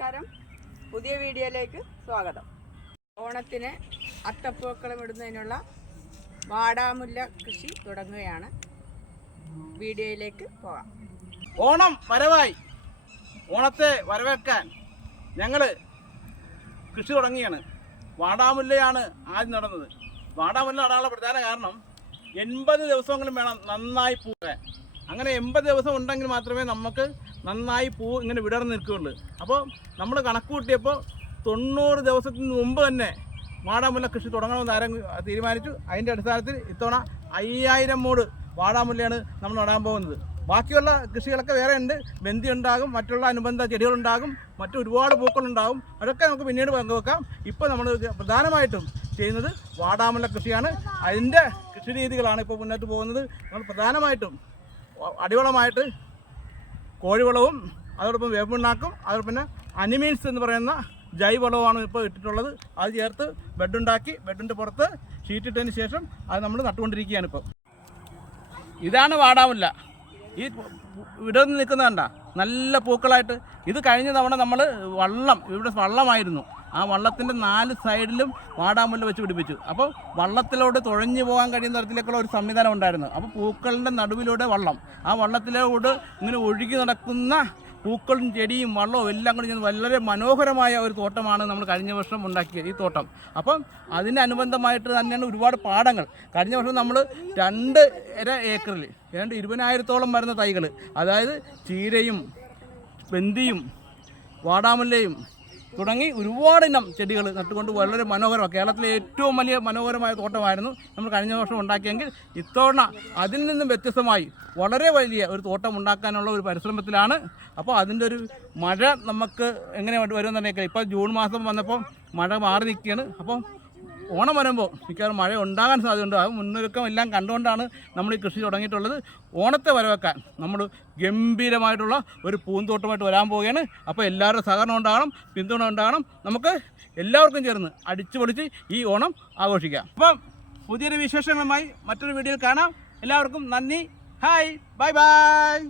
നമസ്കാരം. പുതിയ വീഡിയോയിലേക്ക് സ്വാഗതം. ഓണത്തിന് അത്തപ്പൂക്കളം ഇടുന്നതിനുള്ള വാടാമുല്ല കൃഷി തുടങ്ങുകയാണ്. വീഡിയോയിലേക്ക് പോകാം. ഓണം വരവായി. ഓണത്തെ വരവേൽക്കാൻ ഞങ്ങൾ കൃഷി തുടങ്ങിയാണ്. വാടാമുല്ലയാണ് ആദ്യം നടന്നത്. വാടാമുല്ല നടാനുള്ള പ്രധാന കാരണം 80 ദിവസമെങ്കിലും വേണം നന്നായി പൂക്കാൻ. അങ്ങനെ 80 ദിവസം ഉണ്ടെങ്കിൽ മാത്രമേ നമുക്ക് നന്നായി പൂ ഇങ്ങനെ വിടർന്ന് നിൽക്കുകയുള്ളൂ. അപ്പോൾ നമ്മൾ കണക്ക് കൂട്ടിയപ്പോൾ 90 ദിവസത്തിന് മുമ്പ് തന്നെ വാടാമുല്ല കൃഷി തുടങ്ങണമെന്ന് തീരുമാനിച്ചു. അതിൻ്റെ അടിസ്ഥാനത്തിൽ ഇത്തവണ 5000 മൂട് വാടാമുല്ലയാണ് നമ്മൾ നടാൻ പോകുന്നത്. ബാക്കിയുള്ള കൃഷികളൊക്കെ വേറെ ഉണ്ട്. ബന്ദി ഉണ്ടാകും, മറ്റുള്ള അനുബന്ധ ചെടികളുണ്ടാകും, മറ്റു ഒരുപാട് പൂക്കളുണ്ടാകും. അതൊക്കെ നമുക്ക് പിന്നീട് പങ്കുവെക്കാം. ഇപ്പോൾ നമ്മൾ പ്രധാനമായിട്ടും ചെയ്യുന്നത് വാടാമുല്ല കൃഷിയാണ്. അതിൻ്റെ കൃഷി രീതികളാണ് ഇപ്പോൾ മുന്നോട്ട് പോകുന്നത്. നമ്മൾ പ്രധാനമായിട്ടും അടിവളമായിട്ട് കോഴിവളവും അതോടൊപ്പം വേപ്പിണ്ണാക്കും അതോടൊപ്പം പിന്നെ അനിമീൻസ് എന്ന് പറയുന്ന ജൈവവളമാണ് ഇപ്പോൾ ഇട്ടിട്ടുള്ളത്. അത് ചേർത്ത് ബെഡുണ്ടാക്കി ബെഡിൻ്റെ പുറത്ത് ഷീറ്റ് ഇട്ടതിന് ശേഷം അത് നമ്മൾ നട്ടുകൊണ്ടിരിക്കുകയാണ്. ഇപ്പോൾ ഇതാണ് വാടാമുല്ല. ഈ വിടർന്ന് നിൽക്കുന്ന കണ്ട നല്ല പൂക്കളായിട്ട്. ഇത് കഴിഞ്ഞ തവണ നമ്മൾ ഇവിടെ വള്ളമായിരുന്നു. ആ വള്ളത്തിൻ്റെ 4 സൈഡിലും വാടാമുല്ല വെച്ച് പിടിപ്പിച്ചു. അപ്പോൾ വള്ളത്തിലൂടെ തുഴഞ്ഞു പോകാൻ കഴിയുന്ന തരത്തിലേക്കുള്ള ഒരു സംവിധാനം ഉണ്ടായിരുന്നു. അപ്പോൾ പൂക്കളുടെ നടുവിലൂടെ വള്ളം, ആ വള്ളത്തിലൂടെ ഇങ്ങനെ ഒഴുകി നടക്കുന്ന പൂക്കളും ചെടിയും വള്ളവും എല്ലാം കൂടി വളരെ മനോഹരമായ ഒരു തോട്ടമാണ് നമ്മൾ കഴിഞ്ഞ വർഷം ഉണ്ടാക്കിയത്, ഈ തോട്ടം. അപ്പം അതിനനുബന്ധമായിട്ട് തന്നെയാണ് ഒരുപാട് പാടങ്ങൾ. കഴിഞ്ഞ വർഷം നമ്മൾ 2.5 ഏക്കറിൽ 20,000-ഓളം വരുന്ന തൈകൾ, അതായത് ചീരയും ബന്ദിയും വാടാമുല്ലയും തുടങ്ങി ഒരുപാട് ഇനം ചെടികൾ നട്ടുകൊണ്ട് വളരെ മനോഹരമാണ്. കേരളത്തിലെ ഏറ്റവും വലിയ മനോഹരമായ തോട്ടമായിരുന്നു നമ്മൾ കഴിഞ്ഞ വർഷം ഉണ്ടാക്കിയെങ്കിൽ ഇത്തവണ അതിൽ നിന്നും വ്യത്യസ്തമായി വളരെ വലിയ ഒരു തോട്ടം ഉണ്ടാക്കാനുള്ള ഒരു പരിശ്രമത്തിലാണ്. അപ്പോൾ അതിൻ്റെ ഒരു മഴ നമുക്ക് എങ്ങനെ വരുമെന്നറിയില്ല. ഇപ്പോൾ ജൂൺ മാസം വന്നപ്പോൾ മഴ മാറി നിൽക്കുകയാണ്. അപ്പോൾ ഓണം വരുമ്പോൾ മിക്കവാറും മഴ ഉണ്ടാകാൻ സാധ്യതയുണ്ട്. അത് മുന്നൊരുക്കം എല്ലാം കണ്ടുകൊണ്ടാണ് നമ്മൾ ഈ കൃഷി തുടങ്ങിയിട്ടുള്ളത്. ഓണത്തെ വരവേക്കാൻ നമ്മൾ ഗംഭീരമായിട്ടുള്ള ഒരു പൂന്തോട്ടമായിട്ട് വരാൻ പോവുകയാണ്. അപ്പോൾ എല്ലാവരുടെ സഹകരണം ഉണ്ടാകണം, പിന്തുണ ഉണ്ടാകണം. നമുക്ക് എല്ലാവർക്കും ചേർന്ന് അടിച്ചു പൊളിച്ച് ഈ ഓണം ആഘോഷിക്കാം. അപ്പം പുതിയൊരു വിശേഷങ്ങളുമായി മറ്റൊരു വീഡിയോയിൽ കാണാം. എല്ലാവർക്കും നന്ദി. Hi, bye bye.